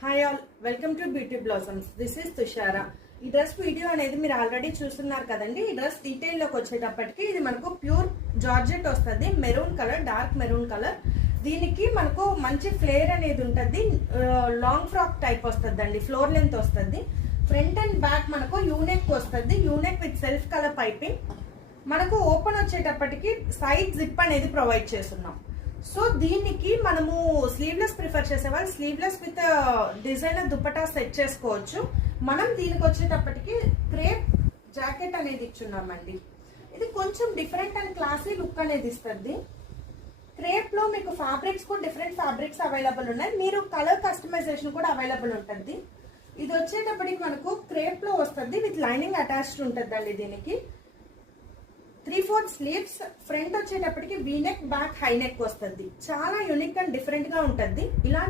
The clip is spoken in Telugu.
Hi all, welcome to beauty blossoms. This is Tushara. ఈ డ్రెస్ వీడియో అనేది మీరు ఆల్రెడీ చూస్తున్నారు కదండి. ఈ డ్రెస్ డీటెయిల్లోకి వచ్చేటప్పటికి ఇది మనకు ప్యూర్ జార్జెట్ వస్తుంది, maroon colour, dark maroon colour. దీనికి మనకు మంచి ఫ్లేర్ అనేది ఉంటుంది, లాంగ్ ఫ్రాక్ టైప్ వస్తుంది అండి, ఫ్లోర్ లెంత్ వస్తుంది. ఫ్రంట్ అండ్ బ్యాక్ మనకు యూనెక్ వస్తుంది, U-neck with self colour piping. మనకు ఓపెన్ వచ్చేటప్పటికి సైడ్ జిప్ అనేది ప్రొవైడ్ చేస్తున్నాం. సో దీనికి మనము స్లీవ్లెస్ ప్రిఫర్ చేసే వాళ్ళు sleeveless with designer dupatta set చేసుకోవచ్చు. మనం దీనికి వచ్చేటప్పటికి క్రేప్ జాకెట్ అనేది ఇచ్చున్నామండి. ఇది కొంచెం డిఫరెంట్ అండ్ క్లాసీ లుక్ అనేది ఇస్తుంది. క్రేప్ లో మీకు ఫ్యాబ్రిక్స్ కూడా డిఫరెంట్ ఫ్యాబ్రిక్స్ అవైలబుల్ ఉన్నాయి, మీరు కలర్ కస్టమైజేషన్ కూడా అవైలబుల్ ఉంటుంది. ఇది వచ్చేటప్పటికి మనకు క్రేప్ లో వస్తుంది, విత్ లైనింగ్ అటాచ్డ్ ఉంటుంది అండి. దీనికి 3/4 స్లీవ్స్, ఫ్రంట్ వచ్చేటప్పటికి V neck, back high neck వస్తుంది. చాలా యూనిక్ అండ్ డిఫరెంట్ గా ఉంటుంది. ఇలాంటి